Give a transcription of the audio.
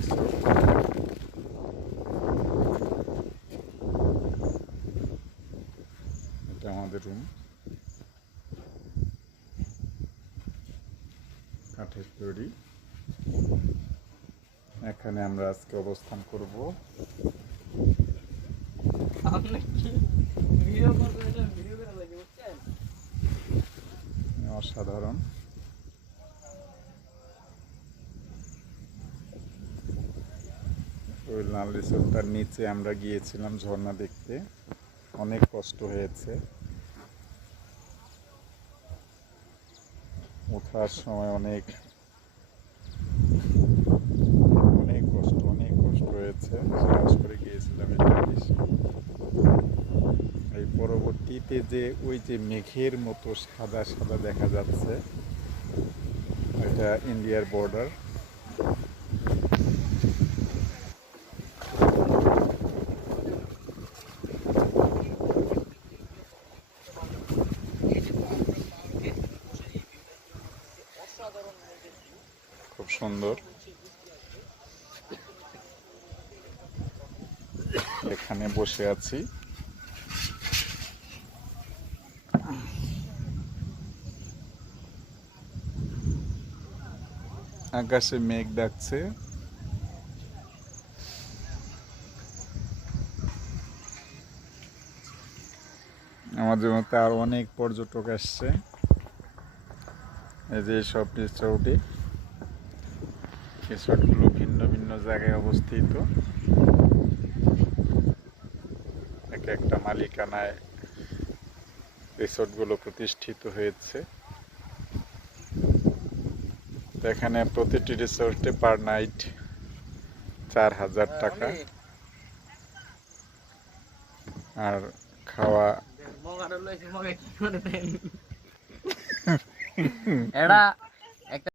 Resort. এটা আমাদের room, কাঠের তৈরি। এখানে আমরা আজকে অবস্থান করব। অসাধারণ। ওই লাল রিসোর্টটার নিচে আমরা গিয়েছিলাম ঝর্ণা দেখতে, অনেক কষ্ট হয়েছে ওঠার সময়, অনেক কষ্ট হয়েছে, সাহস করে গিয়েছিলাম। এই পরবর্তীতে যে ওই যে মেঘের মতো সাদা সাদা দেখা যাচ্ছে, এটা ইন্ডিয়ার বর্ডার। খুব সুন্দর। এখানে বসে আছি, আকাশে মেঘ ডাকছে। আমাদের মতো আরো অনেক পর্যটক আসছে। এই যে সব রিসোর্টগুলো ভিন্ন ভিন্ন জায়গায় অবস্থিত, এক একটা মালিকানায় রিসোর্টগুলো প্রতিষ্ঠিত হয়েছে। এখানে প্রতিটি রিসোর্টে পার নাইট 4000 টাকা, আর খাওয়া